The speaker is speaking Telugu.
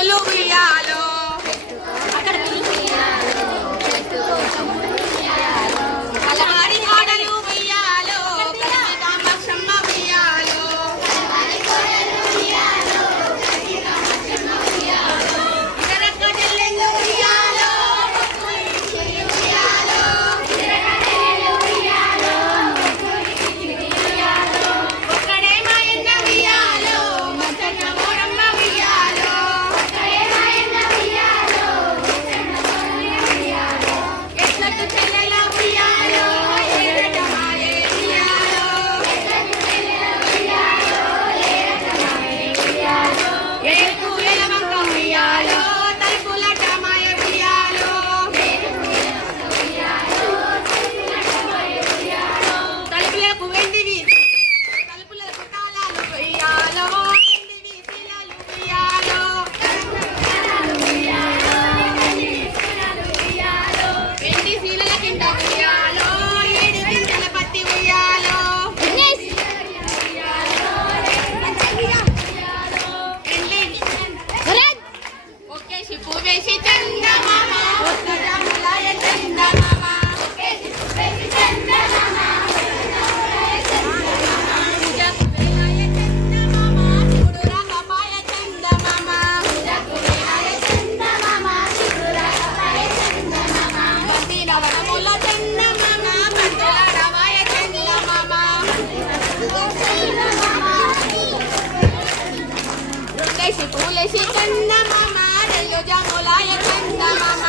కొమ్ములు ఉయ్యాలో కలవారి ఆడలు ఉయ్యాలో కామాక్షమ్మ ఉయ్యాలో ఇతరక్క చెల్లెళ్ళు ఉయ్యాలో ఒక్కడే మాయన్న ఉయ్యాలో మచ్చన్న మోరమ్మ ఉయ్యాలో ఎట్లకు చెల్లెల ఉయ్యాలో ఏరట మాయే ఉయ్యాలో ఏకు ఎలవంక ఉయ్యాలో తలుపులట మాయ ఉయ్యాలో తలుపులకు వెండివి తలుపులకు తాళాలు ఉయ్యాలో వెండివి శీలాలు ఉయ్యాలో వెండి శీలల కింద ఉయ్యాలో ఏడు గింజల పత్తి ఉయ్యాలో ఒక్కేసి పువ్వేసి చందమామ ఒక్క జాములాయ చందమామ పూజకు వేలాయ చందమామ శివుడు రాకపాయ చందమామ భక్తిల వనముల చందమామ భక్తుల రవాయ చందమామ రుద్దేసి పూలేసి చందమామ రెల్లు జాములాయ చందమామ